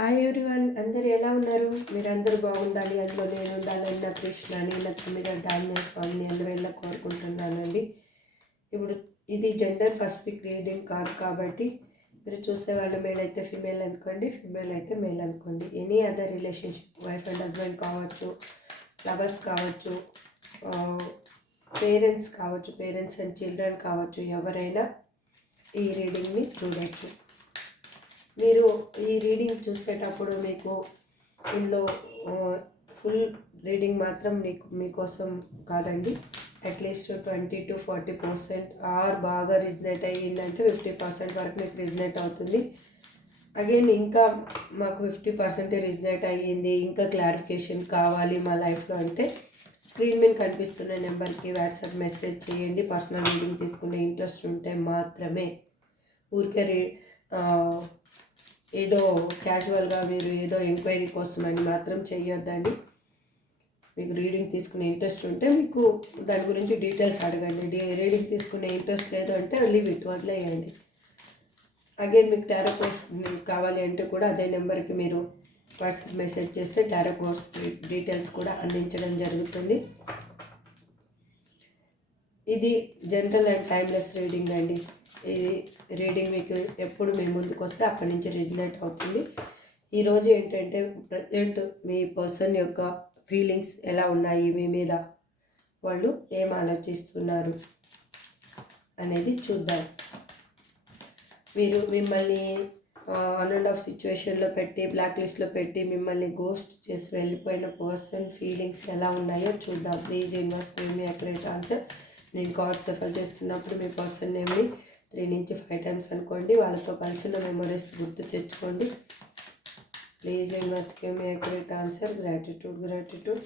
Hi everyone, అందరూ ఎలా ఉన్నారు? మీరందరూ బాగుండాలి, అందులో నేను ఉండాలని నా కృష్ణని నా తొమ్మిది ఆంజనేయ స్వామిని అందరూ ఎలా కోరుకుంటున్నానండి. ఇప్పుడు ఇది జెండర్ పసిఫిక్ రీడింగ్ కాదు కాబట్టి మీరు చూసే వాళ్ళు మేల్ అయితే ఫీమేల్ అనుకోండి, ఫీమేల్ అయితే మేల్ అనుకోండి. Any other relationship, wife and husband కావచ్చు, లవర్స్ కావచ్చు, పేరెంట్స్ కావచ్చు, పేరెంట్స్ అండ్ చిల్డ్రన్ కావచ్చు, ఎవరైనా ఈ రీడింగ్ని చూడవచ్చు. మీరు ఈ రీడింగ్ చూసేటప్పుడు మీకు ఇందులో ఫుల్ రీడింగ్ మాత్రం మీకోసం కాదండి. అట్లీస్ట్ 20-40% ఆర్ బాగా రిజనేట్ అయ్యిందంటే 50% వరకు మీకు రిజనేట్ అవుతుంది. అగైన్ ఇంకా మాకు 50% రిజనేట్ అయ్యింది, ఇంకా క్లారిఫికేషన్ కావాలి మా లైఫ్లో అంటే స్క్రీన్ మీద కనిపిస్తున్న నెంబర్కి వాట్సాప్ మెసేజ్ చేయండి. పర్సనల్ రీడింగ్ తీసుకునే ఇంట్రెస్ట్ ఉంటే మాత్రమే. ఊరికే ఏదో క్యాజువల్గా మీరు ఏదో ఎంక్వైరీ కోసమని మాత్రం చేయొద్దండి. మీకు రీడింగ్ తీసుకునే ఇంట్రెస్ట్ ఉంటే మీకు దాని గురించి డీటెయిల్స్ అడగండి. రీడింగ్ తీసుకునే ఇంట్రెస్ట్ లేదు అంటే లీవ్ ఇట్, వదిలేయండి. అగైన్ మీకు టారో కోర్స్ కావాలి అంటే కూడా అదే నెంబర్కి మీరు వాట్సాప్ మెసేజ్ చేస్తే టారో కోర్స్ డీటెయిల్స్ కూడా అందించడం జరుగుతుంది. ఇది జనరల్ అండ్ టైమ్లెస్ రీడింగ్ అండి. ఈ రీడింగ్ మీకు ఎప్పుడు మీ ముందుకు వస్తే అక్కడి నుంచి రిజనేట్ అవుతుంది. ఈరోజు ఏంటంటే ప్రజెంట్ మీ పర్సన్ యొక్క ఫీలింగ్స్ ఎలా ఉన్నాయి మీ మీద, వాళ్ళు ఏం ఆలోచిస్తున్నారు అనేది చూద్దాం. మీరు మిమ్మల్ని ఆన్ అండ్ ఆఫ్ సిచ్యువేషన్లో పెట్టి, బ్లాక్ లిస్ట్లో పెట్టి మిమ్మల్ని గోస్ట్ చేసి వెళ్ళిపోయిన పర్సన్ ఫీలింగ్స్ ఎలా ఉన్నాయో చూద్దాం. Please universe give me accurate answer. నేను కార్డ్ సఫర్ చేస్తున్నప్పుడు మీ పర్సన్ నేమ్ని 3-5 టైమ్స్ అనుకోండి. వాళ్ళతో కలిసిన మెమరీస్ గుర్తు తెచ్చుకోండి. Please universe give me accurate answer. Gratitude.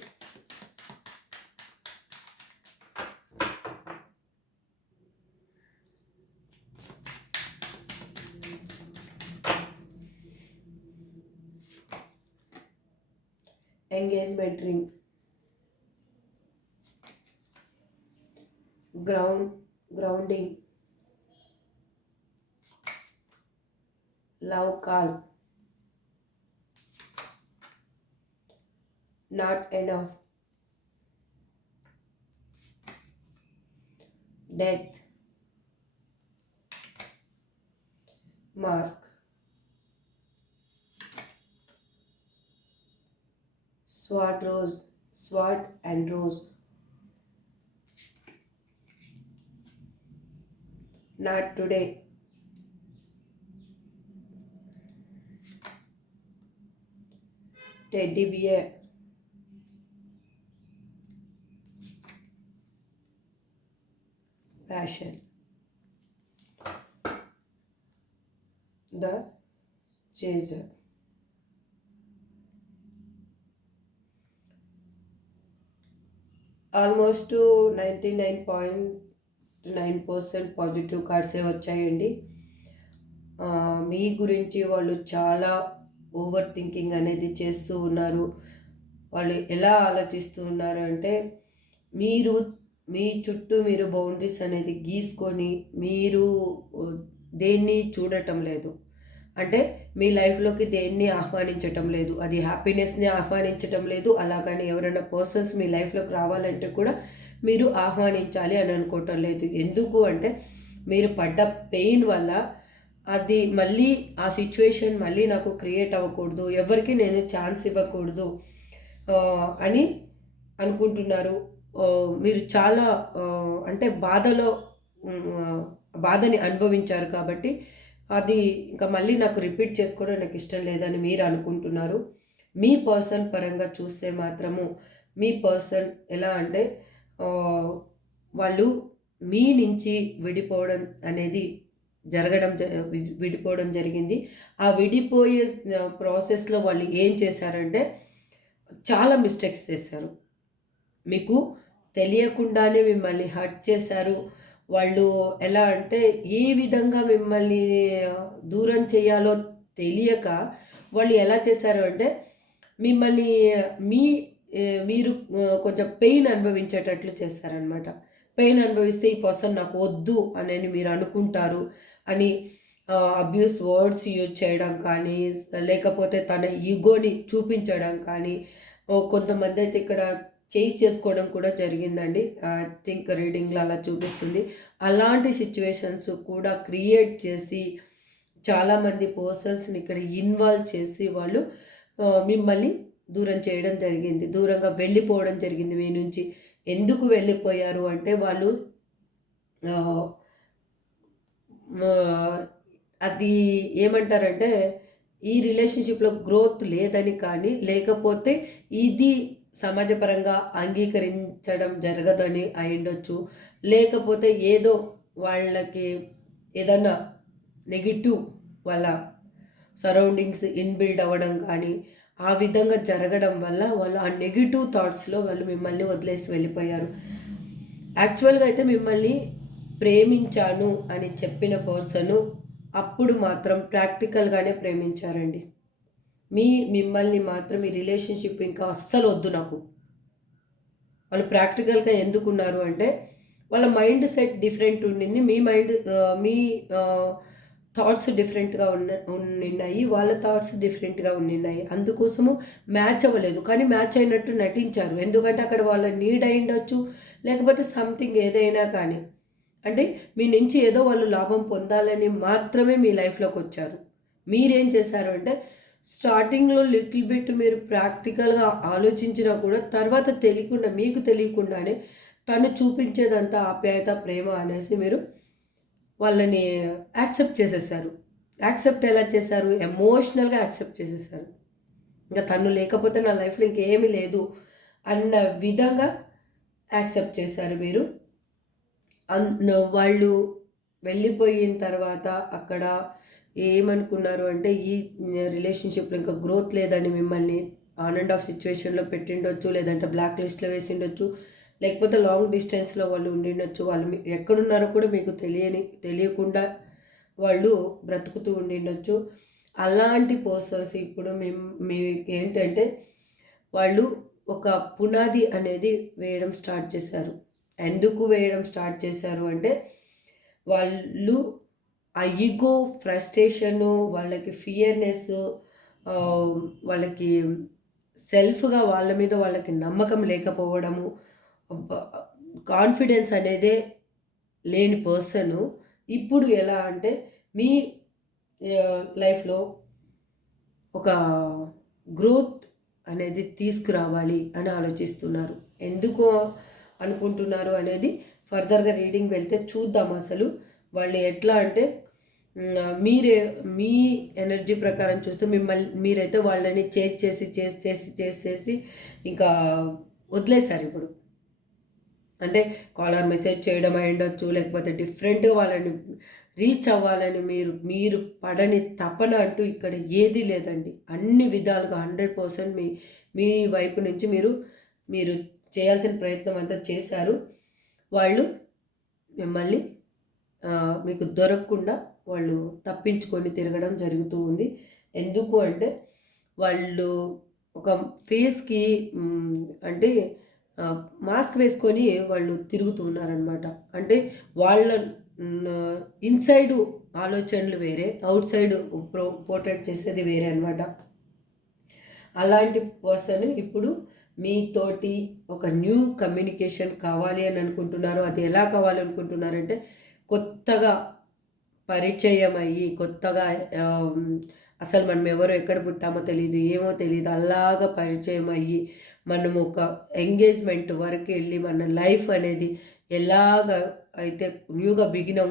Engagement ring, grounding, love call, not enough, death, mask, sword and rose, not today, teddy bear, passion, the chaser. Almost 99.9% positive కార్డ్సే వచ్చాయండి. మీ గురించి వాళ్ళు చాలా ఓవర్ థింకింగ్ అనేది చేస్తూ ఉన్నారు. వాళ్ళు ఎలా ఆలోచిస్తూ ఉన్నారు అంటే, మీ చుట్టూ మీరు బౌండరీస్ అనేది గీసుకొని మీరు దేన్ని చూడటం లేదు. అంటే మీ లైఫ్లోకి దేన్ని ఆహ్వానించటం లేదు. అది హ్యాపీనెస్ని ఆహ్వానించటం లేదు. అలాగని ఎవరైనా పర్సన్స్ మీ లైఫ్లోకి రావాలంటే కూడా మీరు ఆహ్వానించాలి అని అనుకోవటం లేదు. ఎందుకు అంటే మీరు పడ్డ పెయిన్ వల్ల అది మళ్ళీ ఆ సిచ్యువేషన్ మళ్ళీ నాకు క్రియేట్ అవ్వకూడదు, ఎవరికి నేను ఛాన్స్ ఇవ్వకూడదు అని అనుకుంటున్నారు. మీరు చాలా అంటే బాధని అనుభవించారు కాబట్టి అది ఇంకా మళ్ళీ నాకు రిపీట్ చేసుకోవడం నాకు ఇష్టం లేదని మీరు అనుకుంటున్నారు. మీ పర్సన్ పరంగా చూస్తే మాత్రము మీ పర్సన్ ఎలా అంటే వాళ్ళు మీ నుంచి విడిపోవడం అనేది విడిపోవడం జరిగింది. ఆ విడిపోయే ప్రాసెస్లో వాళ్ళు ఏం చేశారంటే చాలా మిస్టేక్స్ చేశారు. మీకు తెలియకుండానే మిమ్మల్ని హర్ట్ చేశారు. వాళ్ళు ఎలా అంటే ఏ విధంగా మిమ్మల్ని దూరం చేయాలో తెలియక వాళ్ళు ఎలా చేశారు అంటే మిమ్మల్ని మీరు కొంచెం పెయిన్ అనుభవించేటట్లు చేశారనమాట. పెయిన్ అనుభవిస్తే ఈ పర్సన్ నాకు వద్దు అని మీరు అనుకుంటారు అని అబ్యూస్ వర్డ్స్ యూజ్ చేయడం కానీ, లేకపోతే తన ఈగోని చూపించడం కానీ, కొంతమంది అయితే ఇక్కడ చేయి చేసుకోవడం కూడా జరిగిందండి. ఐ థింక్ రీడింగ్‌లో అలా చూపిస్తుంది. అలాంటి సిట్యుయేషన్స్ కూడా క్రియేట్ చేసి చాలామంది పర్సన్స్‌ని ఇక్కడ ఇన్వాల్వ్ చేసి వాళ్ళు మిమ్మల్ని దూరం చేయడం జరిగింది. దూరంగా వెళ్ళిపోవడం జరిగింది మీ నుంచి. ఎందుకు వెళ్ళిపోయారు అంటే వాళ్ళు ఆహ్, ఆహ్, అది ఏమంటారంటే ఈ రిలేషన్‌షిప్‌లో గ్రోత్ లేదని కానీ, లేకపోతే ఇది సమాజపరంగా అంగీకరించడం జరగదని అయ్యుండొచ్చు. లేకపోతే ఏదో వాళ్ళకి ఏదన్నా నెగెటివ్ వాళ్ళ సరౌండింగ్స్ ఇన్‌బిల్డ్ అవ్వడం కానీ, ఆ విధంగా జరగడం వల్ల వాళ్ళు ఆ నెగెటివ్ థాట్స్‌లో వాళ్ళు మిమ్మల్ని వదిలేసి వెళ్ళిపోయారు. యాక్చువల్‌గా అయితే మిమ్మల్ని ప్రేమించాను అని చెప్పిన పర్సను అప్పుడు మాత్రం ప్రాక్టికల్‌గానే ప్రేమించారండి. మిమ్మల్ని మాత్రం ఈ రిలేషన్‌షిప్ ఇంకా అస్సలు వద్దు నాకు. వాళ్ళు ప్రాక్టికల్‌గా ఎందుకున్నారు అంటే, వాళ్ళ మైండ్ సెట్ డిఫరెంట్ ఉండింది. మీ థాట్స్ డిఫరెంట్‌గా ఉండిన్నాయి. వాళ్ళ థాట్స్ డిఫరెంట్‌గా ఉండిన్నాయి. అందుకోసము మ్యాచ్ అవ్వలేదు. కానీ మ్యాచ్ అయినట్టు నటించారు. ఎందుకంటే అక్కడ వాళ్ళ నీడ్ అయ్యుండొచ్చు. లేకపోతే సంథింగ్ ఏదైనా కానీ. అంటే మీ నుంచి ఏదో వాళ్ళు లాభం పొందాలని మాత్రమే మీ లైఫ్‌లోకొచ్చారు. మీరేం చేశారు అంటే స్టార్టింగ్‌లో లిటిల్ బిట్ మీరు ప్రాక్టికల్‌గా ఆలోచించినా కూడా తర్వాత తెలియకుండా మీకు తెలియకుండానే తను చూపించేదంతా ఆప్యాయత, ప్రేమ అనేసి మీరు వాళ్ళని యాక్సెప్ట్ చేసేసారు. యాక్సెప్ట్ ఎలా చేశారు? ఎమోషనల్‌గా యాక్సెప్ట్ చేసేసారు. ఇంక తను లేకపోతే నా లైఫ్‌లో ఇంకేమీ లేదు అన్న విధంగా యాక్సెప్ట్ చేశారు మీరు. వాళ్ళు వెళ్ళిపోయిన తర్వాత అక్కడ ఏమనుకున్నారు అంటే ఈ రిలేషన్‌షిప్‌లో ఇంకా గ్రోత్ లేదని మిమ్మల్ని ఆన్ అండ్ ఆఫ్ సిట్యుయేషన్‌లో పెట్టిండొచ్చు. లేదంటే బ్లాక్ లిస్ట్‌లో వేసిండొచ్చు. లేకపోతే లాంగ్ డిస్టెన్స్‌లో వాళ్ళు ఉండిండొచ్చు. వాళ్ళు ఎక్కడున్నారో కూడా మీకు తెలియకుండా వాళ్ళు బ్రతుకుతూ ఉండిండొచ్చు. అలాంటి పర్సన్స్ ఇప్పుడు మీకేంటంటే వాళ్ళు ఒక పునాది అనేది వేయడం స్టార్ట్ చేశారు. ఎందుకు వేయడం స్టార్ట్ చేశారు అంటే వాళ్ళు ఆ ఈగో, ఫ్రస్ట్రేషను, వాళ్ళకి ఫియర్‌నెస్సు, వాళ్ళకి సెల్ఫ్‌గా వాళ్ళ మీద వాళ్ళకి నమ్మకం లేకపోవడము, బ కాన్ఫిడెన్స్ అనేదే లేని పర్సను ఇప్పుడు ఎలా అంటే మీ లైఫ్‌లో ఒక గ్రోత్ అనేది తీసుకురావాలి అని ఆలోచిస్తున్నారు. ఎందుకు అనుకుంటున్నారు అనేది ఫర్దర్‌గా రీడింగ్ వెళ్తే చూద్దాం అసలు. వాళ్ళు ఎట్లా అంటే మీరే మీ ఎనర్జీ ప్రకారం చూస్తే మీరైతే వాళ్ళని చేసి ఇంకా వదిలేసారు ఇప్పుడు. అంటే కాలర్ మెసేజ్ చేయడం అయ్యుండొచ్చు. లేకపోతే డిఫరెంట్‌గా వాళ్ళని రీచ్ అవ్వాలని మీరు పడని తపన అంటూ ఇక్కడ ఏదీ లేదండి. అన్ని విధాలుగా 100% మీ వైపు నుంచి మీరు చేయాల్సిన ప్రయత్నం అంతా చేశారు. వాళ్ళు మిమ్మల్ని మీకు దొరకకుండా వాళ్ళు తప్పించుకొని తిరగడం జరుగుతూ ఉంది. ఎందుకు అంటే వాళ్ళు ఒక ఫేస్‌కి అంటే మాస్క్ వేసుకొని వాళ్ళు తిరుగుతూ ఉన్నారనమాట. అంటే వాళ్ళ ఇన్‌సైడు ఆలోచనలు వేరే, ఔట్ సైడ్ పోర్ట్రేట్ చేసేది వేరే అనమాట. అలాంటి పర్సన్ ఇప్పుడు మీతోటి ఒక న్యూ కమ్యూనికేషన్ కావాలి అని అనుకుంటున్నారు. అది ఎలా కావాలనుకుంటున్నారంటే కొత్తగా పరిచయం అయ్యి, కొత్తగా అసలు మనం ఎవరో ఎక్కడ పుట్టామో తెలీదు, ఏమో తెలీదు. అలాగా పరిచయం అయ్యి, మనం ఒక ఎంగేజ్‌మెంట్ వరకు వెళ్ళి మన లైఫ్ అనేది ఎలాగ అయితే న్యూగా బిగిన్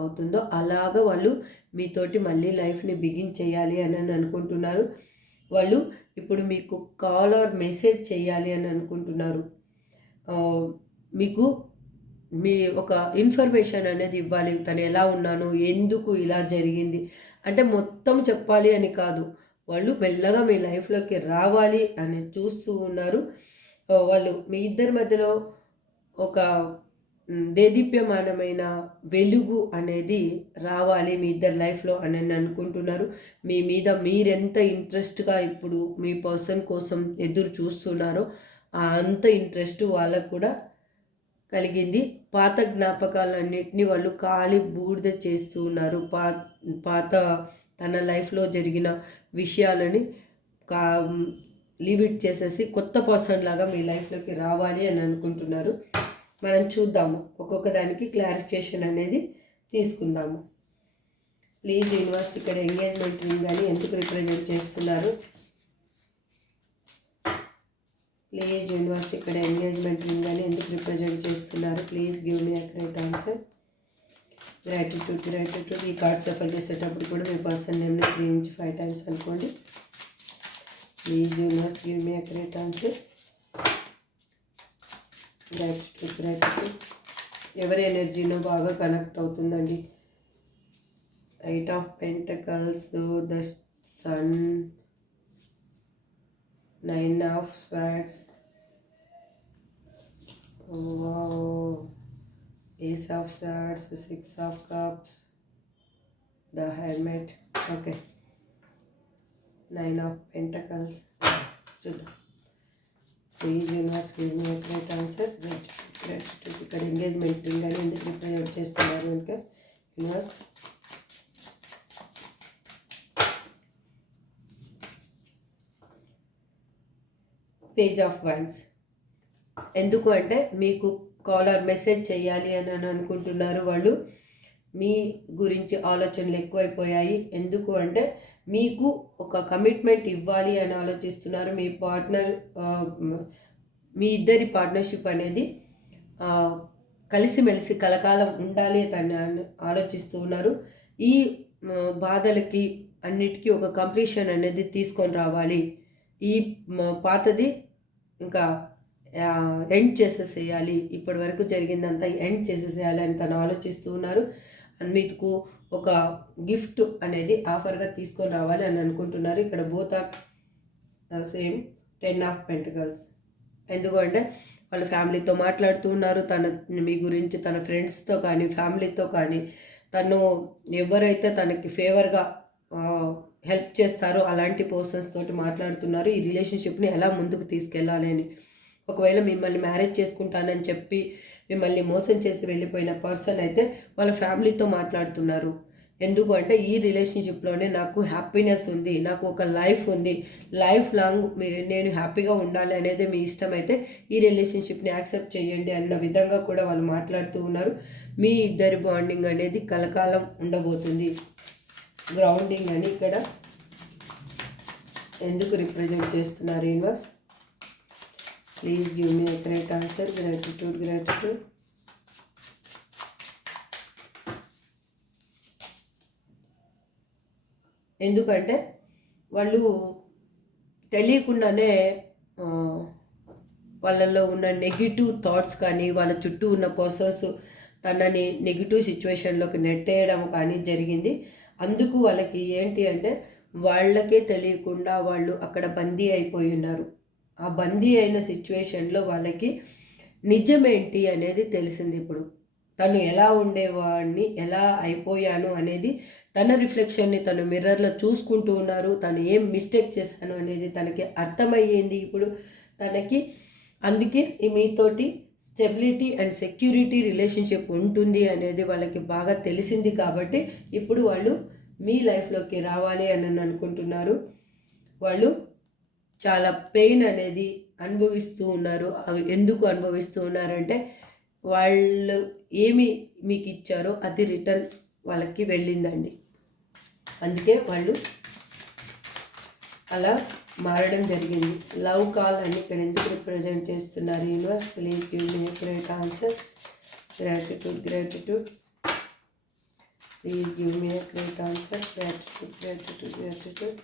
అవుతుందో అలాగా వాళ్ళు మీతోటి మళ్ళీ లైఫ్‌ని బిగిన్ చేయాలి అని అనుకుంటున్నారు. వాళ్ళు ఇప్పుడు మీకు కాల్ ఆర్ మెసేజ్ చేయాలి అని అనుకుంటున్నారు. మీకు మీ ఒక ఇన్ఫర్మేషన్ అనేది ఇవ్వాలి. తను ఎలా ఉన్నాను, ఎందుకు ఇలా జరిగింది అంటే మొత్తం చెప్పాలి అని కాదు. వాళ్ళు మెల్లగా మీ లైఫ్‌లోకి రావాలి అని చూస్తూ ఉన్నారు. వాళ్ళు మీ ఇద్దరి మధ్యలో ఒక దేదీప్యమానమైన వెలుగు అనేది రావాలి మీ ఇద్దరి లైఫ్‌లో అని అనుకుంటున్నారు. మీ మీద మీరెంత ఇంట్రెస్ట్‌గా ఇప్పుడు మీ పర్సన్ కోసం ఎదురు చూస్తున్నారో అంత ఇంట్రెస్ట్ వాళ్ళకు కూడా కలిగింది. పాత జ్ఞాపకాలన్నిటిని వాళ్ళు కాలి బూడిద చేస్తూ ఉన్నారు. పాత తన లైఫ్లో జరిగిన విషయాలని కా లీవ్ ఇట్ చేసేసి కొత్త పర్సన్ లాగా మీ లైఫ్లోకి రావాలి అని అనుకుంటున్నారు. మనం చూద్దాము, ఒక్కొక్క దానికి క్లారిఫికేషన్ అనేది తీసుకుందాము. ప్లీజ్ యూనివర్స్ ఇక్కడ ఎంగేజ్మెంట్ రింగ్ అని ఎందుకు రిప్రజెంట్ చేస్తున్నారు? ప్లీజ్ యూనివర్స్ ఇక్కడ ఎంగేజ్మెంట్ రింగ్ అని ఎందుకు రిప్రజెంట్ చేస్తున్నారు? Please give me accurate answer. Gratitude. ఈ కార్డ్ సఫల్ చేసేటప్పుడు కూడా మీ పర్సన్ నేమ్ని 3 నుంచి 5 టైమ్స్ అనుకోండి. Please universe give me accurate answer. Gratitude. ఎవరి ఎనర్జీనో బాగా కనెక్ట్ అవుతుందండి. 8 of pentacles, the sun, 9 of swords, Ace of Swords, 6 of Cups, the Hermit. Okay, 9 of Pentacles. చూద్దాం. Please universe give me accurate answer. Gratitude. ఇక్కడ engagement ring అని ఎందుకు represent చేస్తున్నారు అంటే యూనివర్స్ పేజ్ ఆఫ్ వన్స్. ఎందుకు అంటే మీకు కాలర్ మెసేజ్ చేయాలి అని అనుకుంటున్నారు. వాళ్ళు మీ గురించి ఆలోచనలు ఎక్కువైపోయాయి. ఎందుకు అంటే మీకు ఒక కమిట్మెంట్ ఇవ్వాలి అని ఆలోచిస్తున్నారు. మీ పార్ట్నర్, మీ ఇద్దరి పార్ట్నర్షిప్ అనేది కలిసిమెలిసి కలకాలం ఉండాలి అని ఆలోచిస్తూ ఉన్నారు. ఈ బాధలకి అన్నిటికీ ఒక కంప్లీషన్ అనేది తీసుకొని రావాలి. ఈ పాతది ఇంకా ఎండ్ చేసేసేయాలి, ఇప్పటి వరకు జరిగిందంతా ఎండ్ చేసేసేయాలి అని తను ఆలోచిస్తూ ఉన్నారు. మీకు ఒక గిఫ్ట్ అనేది ఆఫర్గా తీసుకొని రావాలి అని అనుకుంటున్నారు. ఇక్కడ both are same 10 of pentacles. ఎందుకంటే వాళ్ళ ఫ్యామిలీతో మాట్లాడుతూ ఉన్నారు. మీ గురించి తన ఫ్రెండ్స్తో కానీ ఫ్యామిలీతో కానీ తను ఎవరైతే తనకి ఫేవర్గా హెల్ప్ చేస్తారో అలాంటి పర్సన్స్ తోటి మాట్లాడుతున్నారు. ఈ రిలేషన్షిప్ని ఎలా ముందుకు తీసుకెళ్ళాలి అని. ఒకవేళ మిమ్మల్ని మ్యారేజ్ చేసుకుంటానని చెప్పి మిమ్మల్ని మోసం చేసి వెళ్ళిపోయిన పర్సన్ అయితే వాళ్ళ ఫ్యామిలీతో మాట్లాడుతున్నారు. ఎందుకు అంటే ఈ రిలేషన్షిప్లోనే నాకు హ్యాపీనెస్ ఉంది, నాకు ఒక లైఫ్ ఉంది, లైఫ్ లాంగ్ నేను హ్యాపీగా ఉండాలి అనేది మీ ఇష్టం అయితే ఈ రిలేషన్షిప్ని యాక్సెప్ట్ చేయండి అన్న విధంగా కూడా వాళ్ళు మాట్లాడుతూ ఉన్నారు. మీ ఇద్దరి బాండింగ్ అనేది కలకాలం ఉండబోతుంది. గ్రౌండింగ్ అని ఇక్కడ ఎందుకు రిప్రజెంట్ చేస్తున్నారు universe? Please give me accurate answer. Gratitude. ఎందుకంటే వాళ్ళు తెలియకుండానే వాళ్ళల్లో ఉన్న నెగిటివ్ థాట్స్ కానీ వాళ్ళ చుట్టూ ఉన్న పర్సన్స్ తనని నెగిటివ్ సిచ్యువేషన్లోకి నెట్టేయడం కానీ జరిగింది. అందుకు వాళ్ళకి ఏంటి అంటే వాళ్ళకే తెలియకుండా వాళ్ళు అక్కడ బందీ అయిపోయి ఉన్నారు. ఆ బందీ అయిన సిచ్యువేషన్లో వాళ్ళకి నిజమేంటి అనేది తెలిసింది. ఇప్పుడు తను ఎలా ఉండేవాడిని, ఎలా అయిపోయాను అనేది తన రిఫ్లెక్షన్ని తను మిర్రర్లో చూసుకుంటూ ఉన్నారు. తను ఏం మిస్టేక్ చేశాను అనేది తనకి అర్థమయ్యింది ఇప్పుడు తనకి. అందుకే మీతోటి స్టెబిలిటీ అండ్ సెక్యూరిటీ రిలేషన్షిప్ ఉంటుంది అనేది వాళ్ళకి బాగా తెలిసింది. కాబట్టి ఇప్పుడు వాళ్ళు మీ లైఫ్లోకి రావాలి అని అనుకుంటున్నారు. వాళ్ళు చాలా పెయిన్ అనేది అనుభవిస్తూ ఉన్నారు. అవి ఎందుకు అనుభవిస్తూ ఉన్నారంటే వాళ్ళు ఏమి మీకు ఇచ్చారో అది రిటర్న్ వాళ్ళకి వెళ్ళిందండి. అందుకే వాళ్ళు అలా మారడం జరిగింది. లవ్ కాల్ అని ఇక్కడ ఎందుకు రిప్రజెంట్ చేస్తున్నారు universe? Please give me accurate answer. Gratitude. Please give me accurate answer. Gratitude.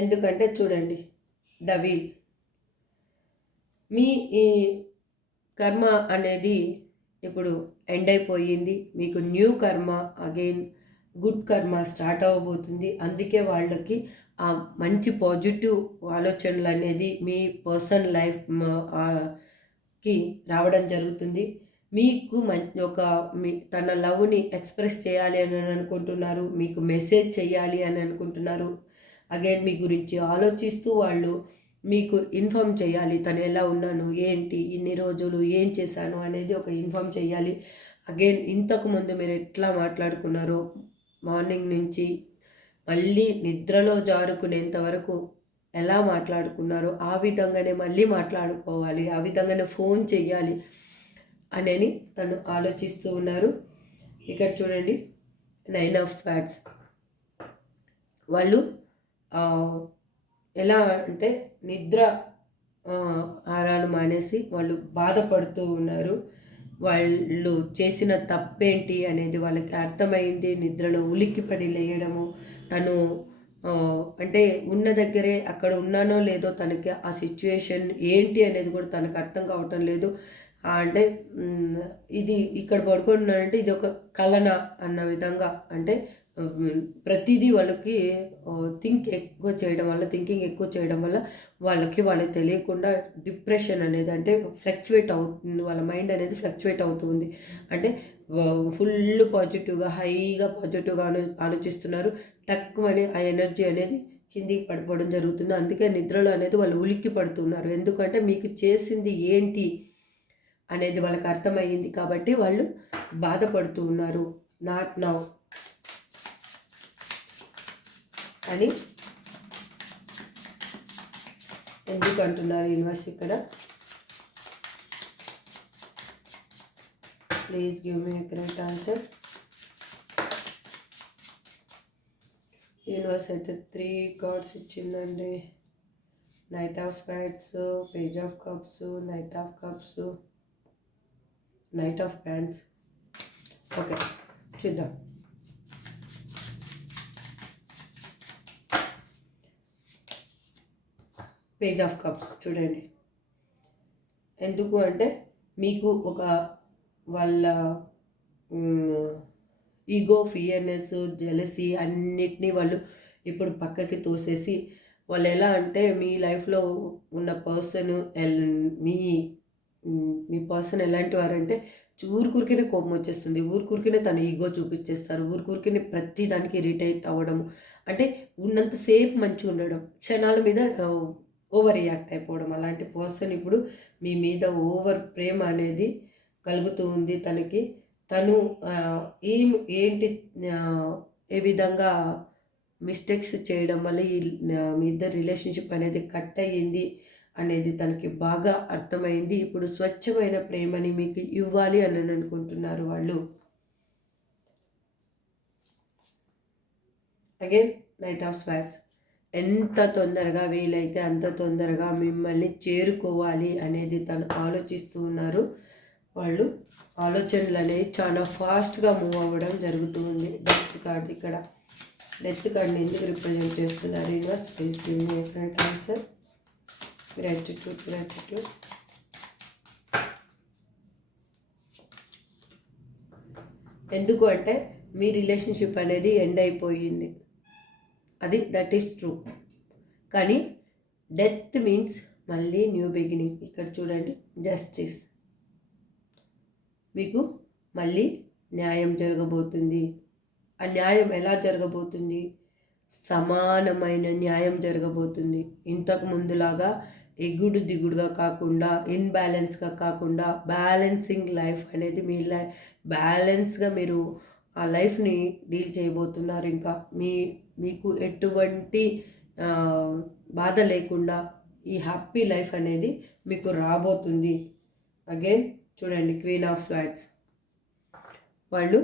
ఎందుకంటే చూడండి, ద వీల్. మీ ఈ కర్మ అనేది ఇప్పుడు ఎండ్ అయిపోయింది. మీకు న్యూ కర్మ, అగైన్ గుడ్ కర్మ స్టార్ట్ అవ్వబోతుంది. అందుకే వాళ్ళకి ఆ మంచి పాజిటివ్ ఆలోచనలు అనేది మీ పర్సనల్ లైఫ్ కి రావడం జరుగుతుంది. మీకు తన లవ్ని ఎక్స్ప్రెస్ చేయాలి అని అనుకుంటున్నారు. మీకు మెసేజ్ చేయాలి అని అనుకుంటున్నారు. అగైన్ మీ గురించి ఆలోచిస్తూ వాళ్ళు మీకు ఇన్ఫామ్ చేయాలి, తను ఎలా ఉన్నాను, ఏంటి, ఇన్ని రోజులు ఏం చేశాను అనేది ఒక ఇన్ఫామ్ చేయాలి. అగైన్ ఇంతకుముందు మీరు ఎట్లా మాట్లాడుకున్నారో మార్నింగ్ నుంచి మళ్ళీ నిద్రలో జారుకునేంత వరకు ఎలా మాట్లాడుకున్నారో ఆ విధంగానే మళ్ళీ మాట్లాడుకోవాలి, ఆ విధంగానే ఫోన్ చెయ్యాలి అనేది తను ఆలోచిస్తూ ఉన్నారు. ఇక్కడ చూడండి 9 ఆఫ్ స్వార్డ్స్. వాళ్ళు ఎలా అంటే నిద్ర ఆహారాలు మానేసి వాళ్ళు బాధపడుతూ ఉన్నారు. వాళ్ళు చేసిన తప్పేంటి అనేది వాళ్ళకి అర్థమైంది. నిద్రలో ఉలిక్కిపడి లేయడము, తను అంటే ఉన్న దగ్గరే అక్కడ ఉన్నానో లేదో తనకి ఆ సిచ్యువేషన్ ఏంటి అనేది కూడా తనకు అర్థం కావటం లేదు. అంటే ఇది ఇక్కడ పడుకుంటున్నానంటే ఇది ఒక కలన అన్న విధంగా, అంటే ప్రతిదీ వాళ్ళకి థింకింగ్ ఎక్కువ చేయడం వల్ల వాళ్ళకి తెలియకుండా డిప్రెషన్ అనేది, అంటే ఫ్లక్చువేట్ అవుతుంది, వాళ్ళ మైండ్ అనేది ఫ్లక్చువేట్ అవుతుంది. అంటే ఫుల్ పాజిటివ్గా హైగా పాజిటివ్గా ఆలోచిస్తున్నారు. టక్కుమని ఆ ఎనర్జీ అనేది కిందికి పడిపోవడం జరుగుతుంది. అందుకే నిద్రలో అనేది వాళ్ళు ఉలిక్కి పడుతున్నారు. ఎందుకంటే మీకు చేసింది ఏంటి అనేది వాళ్ళకి అర్థమయ్యింది కాబట్టి వాళ్ళు బాధపడుతూ ఉన్నారు. నాట్ నౌ అని ఎందుకు అంటున్నారు యూనివర్స్ ఇక్కడ? Please give me correct answer. Universe అయితే 3 కార్డ్స్ ఇచ్చిందండి. Knight of swords, page of cups, knight of cups, knight of pans. Okay, చూద్దాం. పేజ్ ఆఫ్ కప్స్ చూడండి. ఎందుకు అంటే మీకు ఒక వాళ్ళ ఈగో, ఫియర్నెస్, జెలసీ అన్నిటినీ వాళ్ళు ఇప్పుడు పక్కకి తోసేసి వాళ్ళు ఎలా అంటే మీ లైఫ్లో ఉన్న పర్సన్ మీ మీ పర్సన్ ఎలాంటి వారంటే ఊరికూరికినే కోపం వచ్చేస్తుంది, ఊరికూరికినే తన ఈగో చూపించేస్తారు, ఊరికూరికినే ప్రతి దానికి ఇరిటేట్ అవ్వడం, అంటే ఉన్నంతసేపు మంచిగా ఉండడం, క్షణాల మీద ఓవర్ రియాక్ట్ అయిపోవడం. అలాంటి పర్సన్ ఇప్పుడు మీ మీద ఓవర్ ప్రేమ అనేది కలుగుతూ ఉంది తనకి. తను ఏంటి ఏ విధంగా మిస్టేక్స్ చేయడం వల్ల మీ ఇద్దరు రిలేషన్షిప్ అనేది కట్ అయ్యింది అనేది తనకి బాగా అర్థమైంది. ఇప్పుడు స్వచ్ఛమైన ప్రేమని మీకు ఇవ్వాలి అని అనుకుంటున్నారు వాళ్ళు. Again night of swords. ఎంత తొందరగా వీలైతే అంత తొందరగా మిమ్మల్ని చేరుకోవాలి అనేది తను ఆలోచిస్తూ ఉన్నారు. వాళ్ళు ఆలోచనలు అనేవి చాలా ఫాస్ట్గా మూవ్ అవ్వడం జరుగుతూ ఉంది. డెత్ కార్డ్, ఇక్కడ డెత్ కార్డ్ని ఎందుకు రిప్రజెంట్ చేస్తున్నారు universe? Please give me correct answer. Gratitude. ఎందుకు అంటే మీ రిలేషన్షిప్ అనేది ఎండ్ అయిపోయింది, అది దట్ ఈస్ ట్రూ. కానీ డెత్ మీన్స్ మళ్ళీ న్యూ బిగినింగ్. ఇక్కడ చూడండి, జస్టిస్. మీకు మళ్ళీ న్యాయం జరగబోతుంది. ఆ న్యాయం ఎలా జరగబోతుంది? సమానమైన న్యాయం జరగబోతుంది. ఇంతకు ముందులాగా ఎగుడు దిగుడుగా కాకుండా, ఇన్బ్యాలెన్స్గా కాకుండా, బ్యాలెన్సింగ్ లైఫ్ అనేది మీ బ్యాలెన్స్గా మీరు ఆ లైఫ్ని డీల్ చేయబోతున్నారు. ఇంకా మీకు ఎటువంటి బాధ లేకుండా ఈ హ్యాపీ లైఫ్ అనేది మీకు రాబోతుంది. అగైన్ చూడండి, క్వీన్ ఆఫ్ స్వార్డ్స్. వాళ్ళు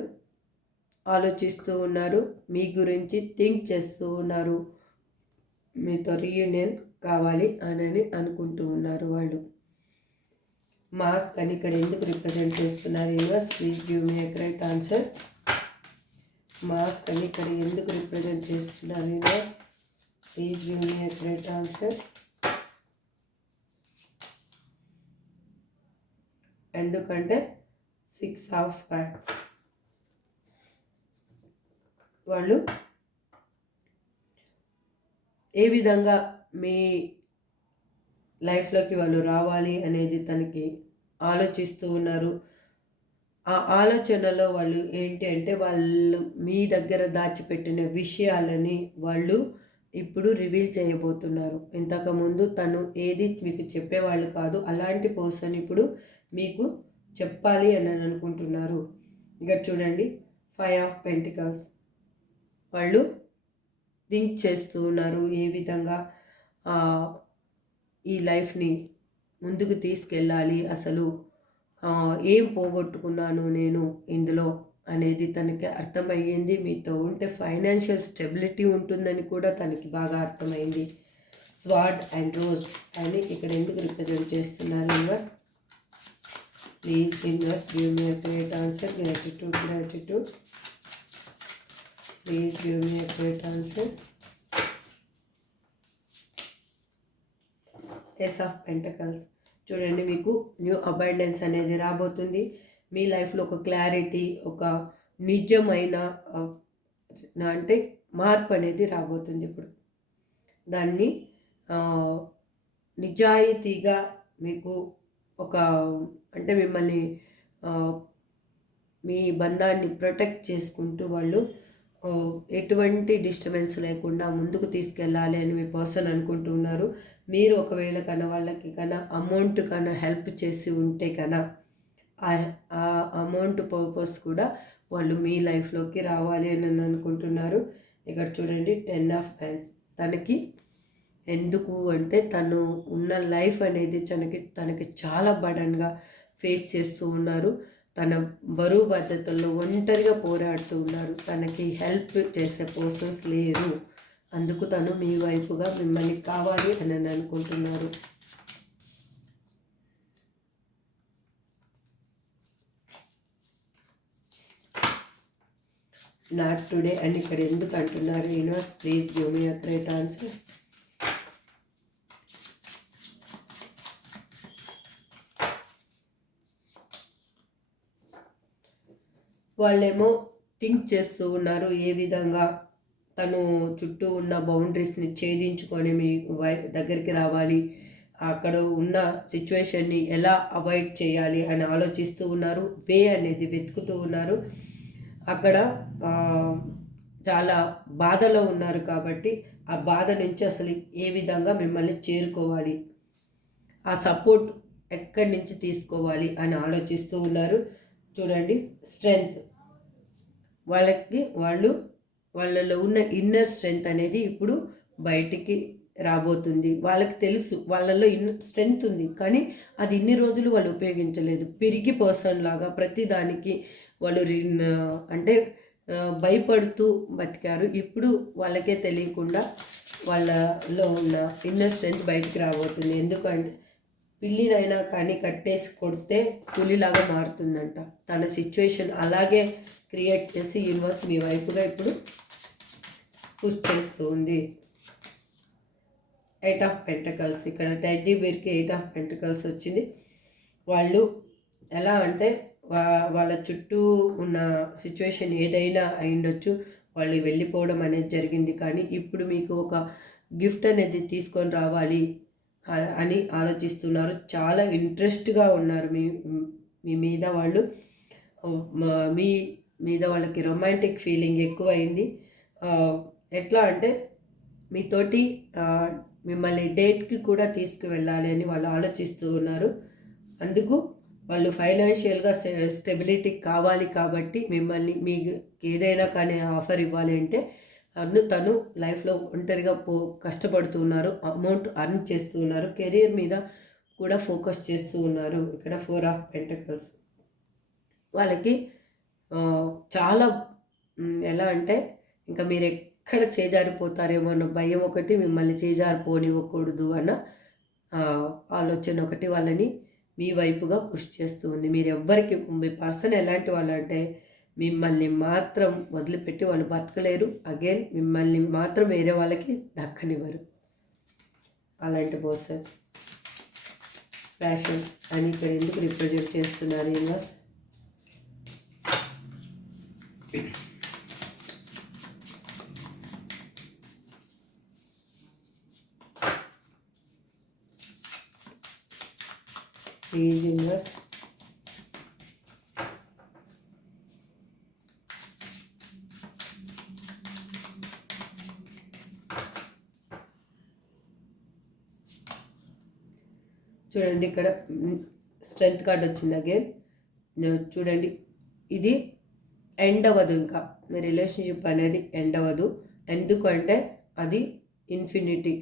ఆలోచిస్తూ ఉన్నారు, మీ గురించి థింక్ చేస్తూ ఉన్నారు, మీతో రీయూనియన్ కావాలి అని అనుకుంటూ ఉన్నారు వాళ్ళు. మాస్క్ అని ఇక్కడ ఎందుకు రిప్రజెంట్ చేస్తున్నారు universe? Please give me correct answer. Mask అని ఇక్కడ ఎందుకు రిప్రజెంట్ చేస్తున్నారు universe? Please give me correct answer. ఎందుకంటే 6 ఆఫ్ స్వార్డ్స్. వాళ్ళు ఏ విధంగా మీ లైఫ్లోకి వాళ్ళు రావాలి అనేది తనకి ఆలోచిస్తూ ఉన్నారు. ఆ ఆలోచనలో వాళ్ళు ఏంటి అంటే వాళ్ళు మీ దగ్గర దాచిపెట్టిన విషయాలని వాళ్ళు ఇప్పుడు రివీల్ చేయబోతున్నారు. ఇంతకుముందు తను ఏది మీకు చెప్పేవాళ్ళు కాదు. అలాంటి పర్సన్ ఇప్పుడు మీకు చెప్పాలి అని అనుకుంటున్నారు. ఇక్కడ చూడండి, 5 ఆఫ్ పెంటికల్స్. వాళ్ళు థింక్ చేస్తూ ఉన్నారు ఏ విధంగా ఈ లైఫ్ని ముందుకు తీసుకెళ్ళాలి, అసలు ఏం పోగొట్టుకున్నాను నేను ఇందులో అనేది తనకి అర్థమయ్యింది. మీతో ఉంటే ఫైనాన్షియల్ స్టెబిలిటీ ఉంటుందని కూడా తనకి బాగా అర్థమైంది. స్వార్డ్ అండ్ రోజ్ అని ఇక్కడ ఎందుకు రిప్రజెంట్ చేస్తున్నారు universe? Please universe give me a great answer. Gratitude. Please give me a great answer. Ace of pentacles. చూడండి, మీకు న్యూ అబైండెన్స్ అనేది రాబోతుంది. మీ లైఫ్లో ఒక క్లారిటీ, ఒక నిజమైన అంటే మార్పు అనేది రాబోతుంది. ఇప్పుడు దాన్ని నిజాయితీగా మీకు ఒక అంటే మిమ్మల్ని మీ బంధాన్ని ప్రొటెక్ట్ చేసుకుంటూ వాళ్ళు ఎటువంటి డిస్టర్బెన్స్ లేకుండా ముందుకు తీసుకెళ్ళాలి అని మీ పర్సన్ అనుకుంటున్నారు. మీరు ఒకవేళ వాళ్ళకి అమౌంట్ హెల్ప్ చేసి ఉంటే ఆ అమౌంట్ పర్పస్ కూడా వాళ్ళు మీ లైఫ్లోకి రావాలి అని అనుకుంటున్నారు. ఇక్కడ చూడండి, 10 ఆఫ్ హ్యాండ్స్. తనకి ఎందుకు అంటే తను ఉన్న లైఫ్ అనేది తనకి చాలా బర్డన్గా ఫేస్ చేస్తూ ఉన్నారు. తన బరువు బాధ్యతల్లో ఒంటరిగా పోరాడుతూ ఉన్నారు. తనకి హెల్ప్ చేసే పర్సన్స్ లేరు. అందుకు తను మీ వైపుగా మిమ్మల్ని కావాలి అని అనుకుంటున్నారు. నాట్ టుడే అని ఇక్కడ ఎందుకు అంటున్నారు universe? Please give me a great answer. వాళ్ళేమో థింక్ చేస్తూ ఉన్నారు ఏ విధంగా తను చుట్టూ ఉన్న బౌండరీస్ని ఛేదించుకొని మీ దగ్గరికి రావాలి, అక్కడ ఉన్న సిచ్యువేషన్ని ఎలా అవాయిడ్ చేయాలి అని ఆలోచిస్తూ ఉన్నారు. వే అనేది వెతుకుతూ ఉన్నారు. అక్కడ చాలా బాధలో ఉన్నారు కాబట్టి ఆ బాధ నుంచి అసలు ఏ విధంగా మిమ్మల్ని చేరుకోవాలి, ఆ సపోర్ట్ ఎక్కడి నుంచి తీసుకోవాలి అని ఆలోచిస్తూ ఉన్నారు. చూడండి, స్ట్రెంగ్త్. వాళ్ళలో ఉన్న ఇన్నర్ స్ట్రెంగ్త్ అనేది ఇప్పుడు బయటికి రాబోతుంది. వాళ్ళకి తెలుసు వాళ్ళలో స్ట్రెంగ్త్ ఉంది, కానీ అది ఇన్ని రోజులు వాళ్ళు ఉపయోగించలేదు. పిరికి పర్సన్ లాగా ప్రతిదానికి వాళ్ళు అంటే భయపడుతూ బతికారు. ఇప్పుడు వాళ్ళకే తెలియకుండా వాళ్ళలో ఉన్న ఇన్నర్ స్ట్రెంగ్త్ బయటికి రాబోతుంది. ఎందుకంటే పిల్లినైనా కానీ కట్టేసి కొడితే పులిలాగా మారుతుందంట. తన సిచ్యువేషన్ అలాగే క్రియేట్ చేసి యూనివర్స్ మీ వైపుగా ఇప్పుడు పుష్ చేస్తూ ఉంది. 8 ఆఫ్ పెంటకల్స్. ఇక్కడ టెడ్డీ బేర్కి 8 ఆఫ్ పెంటకల్స్ వచ్చింది. వాళ్ళు ఎలా అంటే వాళ్ళ చుట్టూ ఉన్న సిచ్యువేషన్ ఏదైనా అయిండొచ్చు, వాళ్ళు వెళ్ళిపోవడం అనేది జరిగింది. కానీ ఇప్పుడు మీకు ఒక గిఫ్ట్ అనేది తీసుకొని రావాలి అని ఆలోచిస్తున్నారు. చాలా ఇంట్రెస్ట్గా ఉన్నారు మీ మీద. వాళ్ళు మీ మీద వాళ్ళకి రొమాంటిక్ ఫీలింగ్ ఎక్కువైంది. ఎట్లా అంటే మీతోటి మిమ్మల్ని డేట్కి కూడా తీసుకువెళ్ళాలి అని వాళ్ళు ఆలోచిస్తూ ఉన్నారు. అందుకు వాళ్ళు ఫైనాన్షియల్గా స్టెబిలిటీ కావాలి కాబట్టి మిమ్మల్ని మీకు ఏదైనా కానీ ఆఫర్ ఇవ్వాలి అంటే తను లైఫ్లో ఒంటరిగా కష్టపడుతూ ఉన్నారు, అమౌంట్ అర్న్ చేస్తూ ఉన్నారు, కెరీర్ మీద కూడా ఫోకస్ చేస్తూ ఉన్నారు. ఇక్కడ 4 ఆఫ్ పెంటకల్స్. వాళ్ళకి చాలా ఎలా అంటే ఇంకా మీరు ఎక్కడ చేజారిపోతారేమో అన్న భయం ఒకటి, మిమ్మల్ని చేజారిపోనివ్వకూడదు అన్న ఆలోచన ఒకటి వాళ్ళని మీ వైపుగా పుష్ చేస్తూ ఉంది. మీరు ఎవ్వరికి మీ పర్సన్ ఎలాంటి వాళ్ళు అంటే మిమ్మల్ని మాత్రం వదిలిపెట్టి వాళ్ళు బతకలేరు. అగైన్ మిమ్మల్ని మాత్రం వేరే వాళ్ళకి దక్కనివ్వరు. అలాంటి పర్సన్ ప్యాషన్ అని ఇక్కడ ఎందుకు రిప్రజెంట్ చేస్తున్నారు యూనివర్స్? Please universe. చూడండి ఇక్కడ స్ట్రెంగ్త్ కార్డ్ వచ్చింది అగైన్. చూడండి ఇది ఎండ్ అవ్వదు, ఇంకా మీ రిలేషన్షిప్ అనేది ఎండ్ అవ్వదు. ఎందుకంటే అది ఇన్ఫినిటీ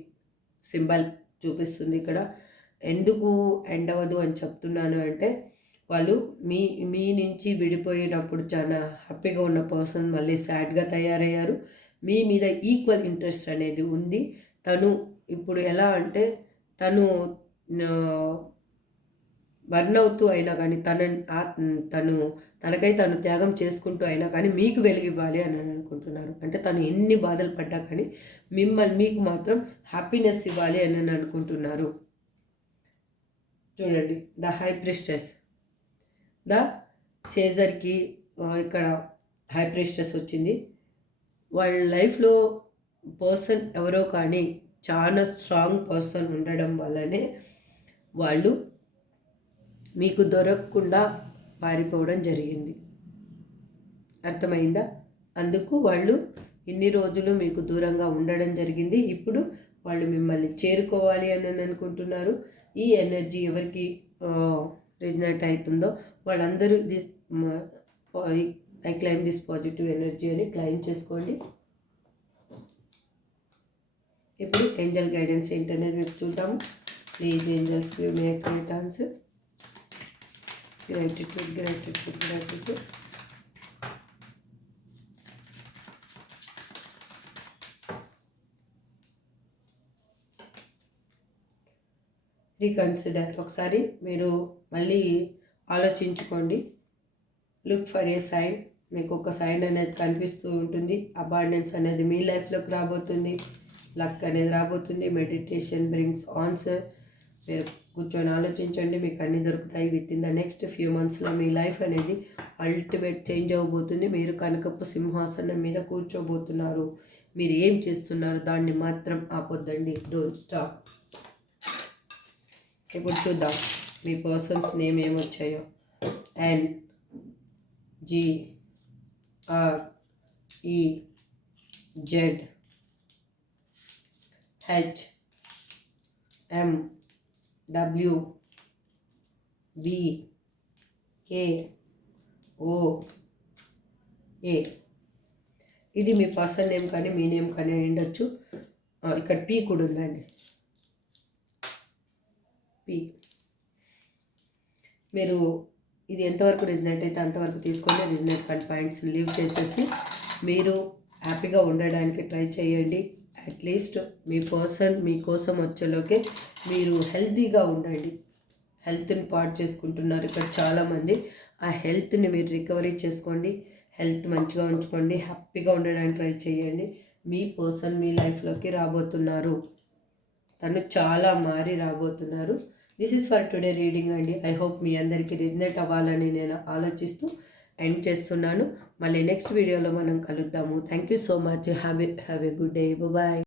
సింబల్ చూపిస్తుంది ఇక్కడ. ఎందుకు ఎండ్ అవ్వదు అని చెప్తున్నాను అంటే, వాళ్ళు మీ నుంచి విడిపోయినప్పుడు చాలా హ్యాపీగా ఉన్న పర్సన్ మళ్ళీ సాడ్గా తయారయ్యారు. మీ మీద ఈక్వల్ ఇంట్రెస్ట్ అనేది ఉంది. తను ఇప్పుడు ఎలా అంటే తను బర్న్ అవుతూ అయినా కానీ తను తనకై తను త్యాగం చేసుకుంటూ అయినా కానీ మీకు వెలుగివ్వాలి అని అనుకుంటున్నారు. అంటే తను ఎన్ని బాధలు పడ్డా కానీ మీకు మాత్రం హ్యాపీనెస్ ఇవ్వాలి అని అనుకుంటున్నారు. చూడండి ద హై ప్రిస్టెస్, ద చేజర్కి ఇక్కడ హై ప్రిస్టెస్ వచ్చింది. వాళ్ళ లైఫ్లో పర్సన్ ఎవరో కానీ చాలా స్ట్రాంగ్ పర్సన్ ఉండడం వల్లనే వాళ్ళు మీకు దొరకకుండా పారిపోవడం జరిగింది. అర్థమైందా? అందుకు వాళ్ళు ఇన్ని రోజులు మీకు దూరంగా ఉండడం జరిగింది. ఇప్పుడు వాళ్ళు మిమ్మల్ని చేరుకోవాలి అని అనుకుంటున్నారు. ఈ ఎనర్జీ ఎవరికి రిజనేట్ అవుతుందో వాళ్ళందరూ I claim this positive energy అని క్లైమ్ చేసుకోండి. ఇప్పుడు ఏంజల్ గైడెన్స్ ఏంటనేది మీకు చూద్దాము. Please angels give me accurate answer. Gratitude. Reconsider, ఒకసారి మీరు మళ్ళీ ఆలోచించుకోండి. లుక్ ఫర్ ఏ సైన్, మీకు ఒక సైన్ అనేది కనిపిస్తూ ఉంటుంది. అబాండెన్స్ అనేది మీ లైఫ్లోకి రాబోతుంది. లక్ అనేది రాబోతుంది. Meditation brings answer. మీరు కూర్చొని ఆలోచించండి, మీకు అన్నీ దొరుకుతాయి. With in the next few మంత్స్లో మీ లైఫ్ అనేది అల్టిమేట్ చేంజ్ అవ్వబోతుంది. మీరు కనకపు సింహాసనం మీద కూర్చోబోతున్నారు. మీరు ఏం చేస్తున్నారు దాన్ని మాత్రం ఆపొద్దండి. Don't stop. ఇప్పుడు చూద్దాం మీ పర్సన్స్ నేమ్ ఏమొచ్చాయో. NGREHMWBKOA. ఇది మీ పర్సన్ నేమ్ కానీ మీ నేమ్ కానీ ఉండొచ్చు. ఇక్కడ పి కూడా ఉందండి. మీరు ఇది ఎంతవరకు రిజనేట్ అయితే అంతవరకు తీసుకొని రిజనేట్ కాని పాయింట్స్ని లీవ్ చేసేసి మీరు హ్యాపీగా ఉండడానికి ట్రై చేయండి. అట్లీస్ట్ మీ పర్సన్ మీకోసం వచ్చేలోకే మీరు హెల్తీగా ఉండండి. హెల్త్ని పాడు చేసుకుంటున్నారు ఇక్కడ చాలామంది. ఆ హెల్త్ని మీరు రికవరీ చేసుకోండి. హెల్త్ మంచిగా ఉంచుకోండి. హ్యాపీగా ఉండడానికి ట్రై చేయండి. మీ పర్సన్ మీ లైఫ్లోకి రాబోతున్నారు. తను చాలా మారి రాబోతున్నారు. This is for today reading అండి. ఐ హోప్ మీ అందరికీ రిజనేట్ అవ్వాలని నేను ఆలోచిస్తూ ఎండ్ చేస్తున్నాను. మళ్ళీ నెక్స్ట్ వీడియోలో మనం కలుద్దాము. Thank you so much. Have a good day. Bye.